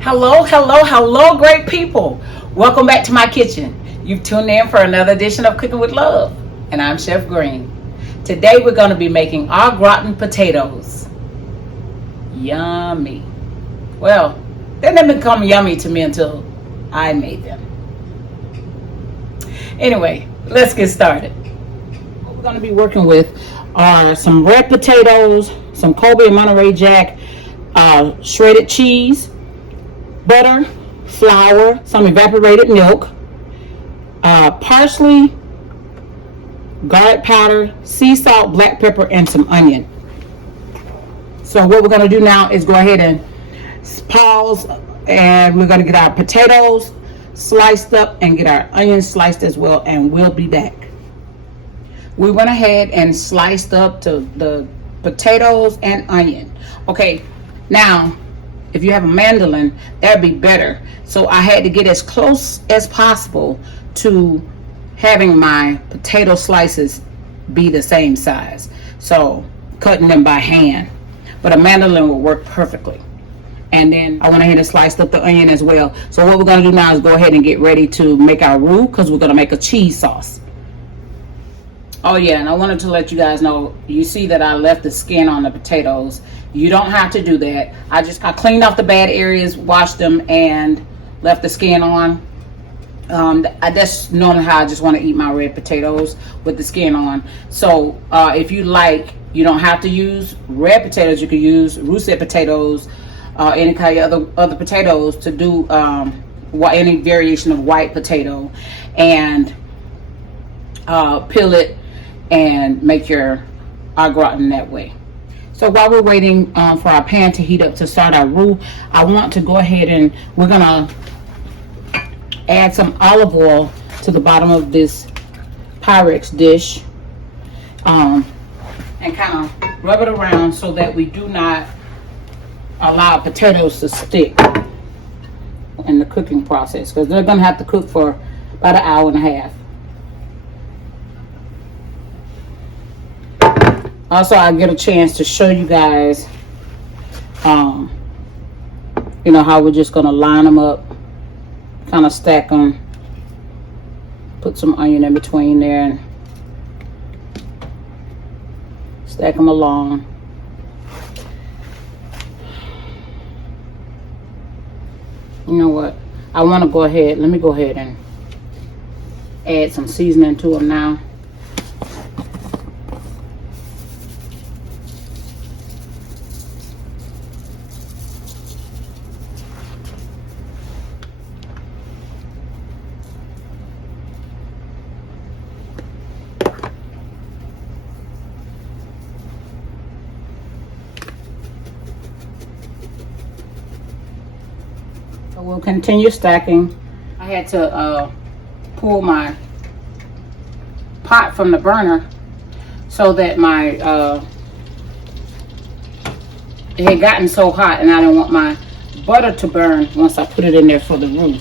Hello, hello, hello, great people. Welcome back to my kitchen. You've tuned in for another edition of Cooking with Love, and I'm Chef Green. Today we're going to be making our gratin potatoes. Yummy. Well, they didn't become yummy to me until I made them. Anyway, let's get started. What we're going to be working with are some red potatoes, some Kobe and Monterey Jack, shredded cheese, butter, flour, some evaporated milk, parsley, garlic powder, sea salt, black pepper, and some onion. So what we're going to do now is go ahead and pause, and we're going to get our potatoes sliced up and get our onions sliced as well, and we'll be back. We went ahead and sliced up the potatoes and onion. Okay, now if you have a mandolin, that'd be better. So I had to get as close as possible to having my potato slices be the same size. So cutting them by hand. But a mandolin will work perfectly. And then I went ahead and sliced up the onion as well. So what we're going to do now is go ahead and get ready to make our roux, because we're going to make a cheese sauce. Oh yeah, and I wanted to let you guys know, you see that I left the skin on the potatoes. You don't have to do that. I cleaned off the bad areas, washed them, and left the skin on. That's normally how I just want to eat my red potatoes, with the skin on. So if you like, you don't have to use red potatoes. You can use russet potatoes, any kind of other potatoes to do any variation of white potato, and peel it and make your au gratin that way. So while we're waiting for our pan to heat up to start our roux, I want to go ahead and we're gonna add some olive oil to the bottom of this Pyrex dish, and kind of rub it around so that we do not allow potatoes to stick in the cooking process, because they're gonna have to cook for about an hour and a half. Also, I get a chance to show you guys, how we're just going to line them up, kind of stack them, put some onion in between there, and stack them along. You know what? I want to let me go ahead and add some seasoning to them now. We'll continue stacking. I had to pull my pot from the burner so that my it had gotten so hot, and I didn't want my butter to burn once I put it in there for the roux.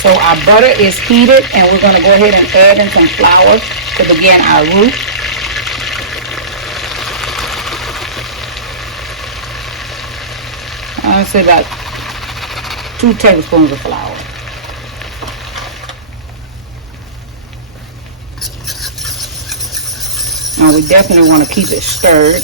So our butter is heated, and we're going to go ahead and add in some flour to begin our roux. I say about 2 tablespoons of flour. Now we definitely want to keep it stirred.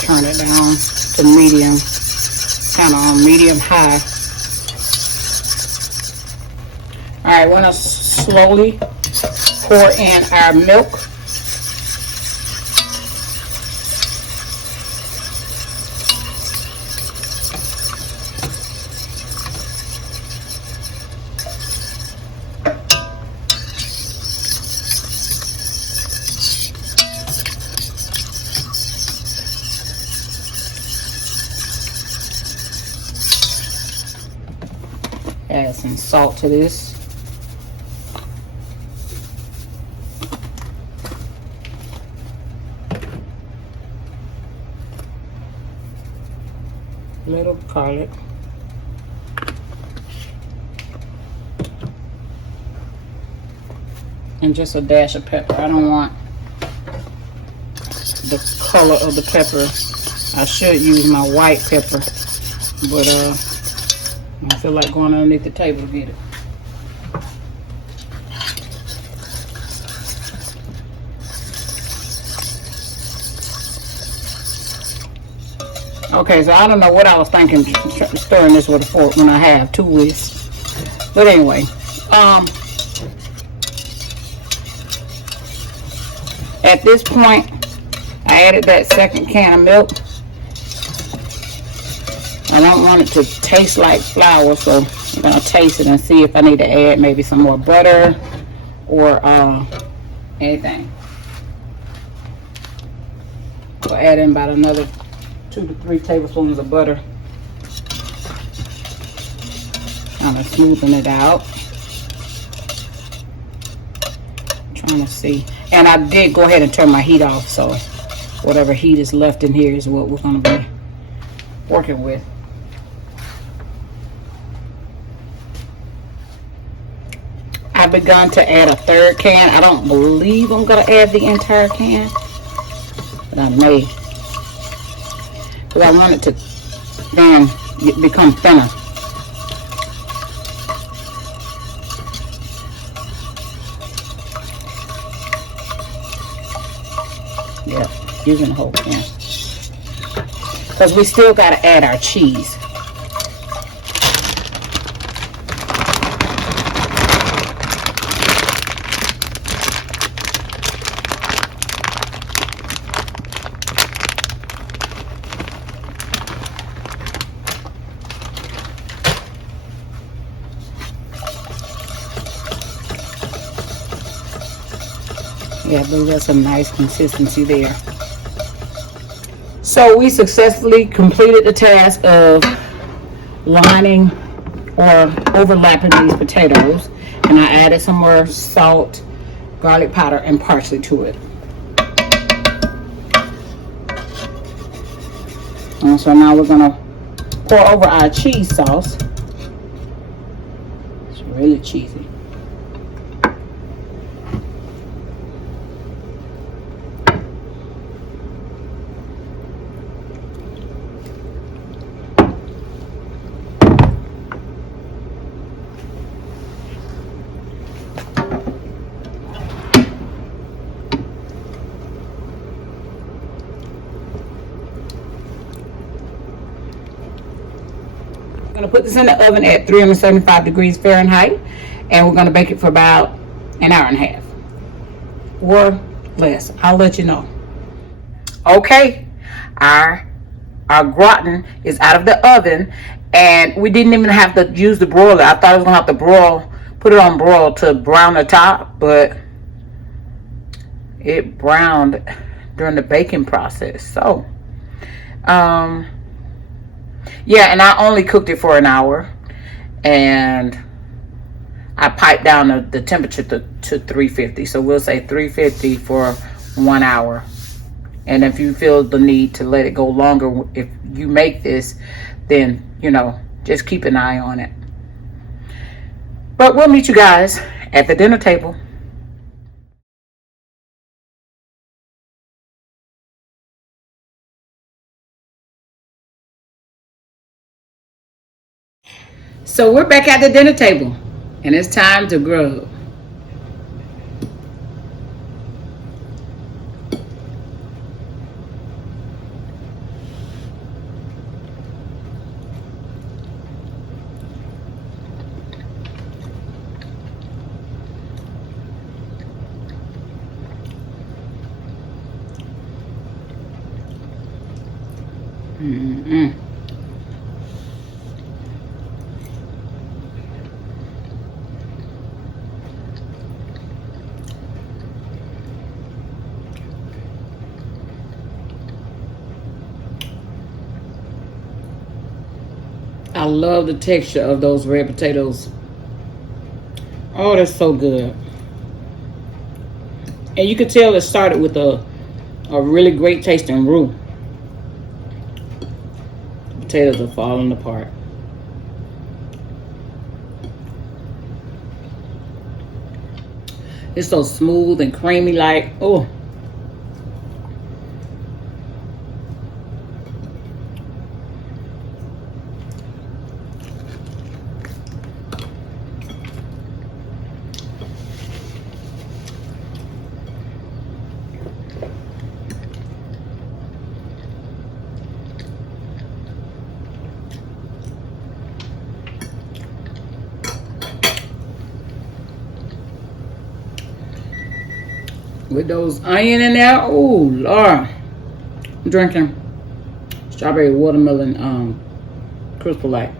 Turn it down to medium, kind of on medium high. All right, we're gonna slowly pour in our milk. Add some salt to this. Little garlic. And just a dash of pepper. I don't want the color of the pepper. I should use my white pepper, but I feel like going underneath the table to get it. Okay, so I don't know what I was thinking stirring this with a fork when I have two whisks. But anyway, at this point, I added that second can of milk. I don't want it to taste like flour, so I'm going to taste it and see if I need to add maybe some more butter or anything. We'll add in about another 2 to 3 tablespoons of butter. Kind of smoothing it out. Trying to see. And I did go ahead and turn my heat off, so whatever heat is left in here is what we're going to be working with. I've begun to add a third can. I don't believe I'm going to add the entire can, but I may, because I want it to then become thinner. Yeah, using the whole can. Because we still got to add our cheese. Yeah, I believe that's a nice consistency there. So we successfully completed the task of lining or overlapping these potatoes, and I added some more salt, garlic powder, and parsley to it. And so now we're gonna pour over our cheese sauce. It's really cheesy. I'm going to put this in the oven at 375 degrees Fahrenheit, and we're going to bake it for about an hour and a half or less. I'll let you know. Okay, our gratin is out of the oven, and we didn't even have to use the broiler. I thought I was going to have to put it on broil to brown the top, but it browned during the baking process. So yeah, and I only cooked it for an hour, and I piped down the temperature to 350. So we'll say 350 for 1 hour. And if you feel the need to let it go longer, if you make this, then, you know, just keep an eye on it. But we'll meet you guys at the dinner table. So we're back at the dinner table, and it's time to grub. Mm-mm. I love the texture of those red potatoes. Oh, that's so good. And you can tell it started with a really great tasting roux. The potatoes are falling apart. It's so smooth and creamy like, oh. With those onion in there, oh Lord. I'm drinking strawberry watermelon Crystal Light.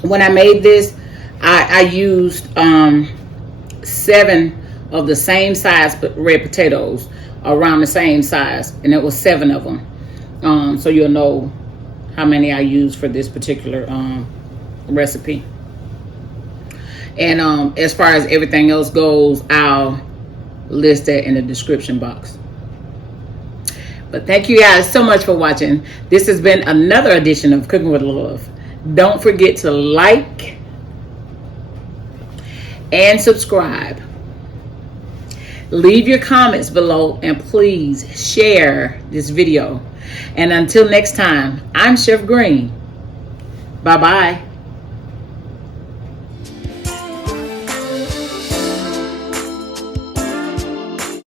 When I made this, I used 7 of the same size red potatoes, around the same size, and it was 7 of them. So you'll know how many I used for this particular recipe. And as far as everything else goes, I'll list that in the description box. But thank you guys so much for watching. This has been another edition of Cooking with Love. Don't forget to like and subscribe. Leave your comments below and please share this video. And until next time, I'm Chef Green. Bye-bye.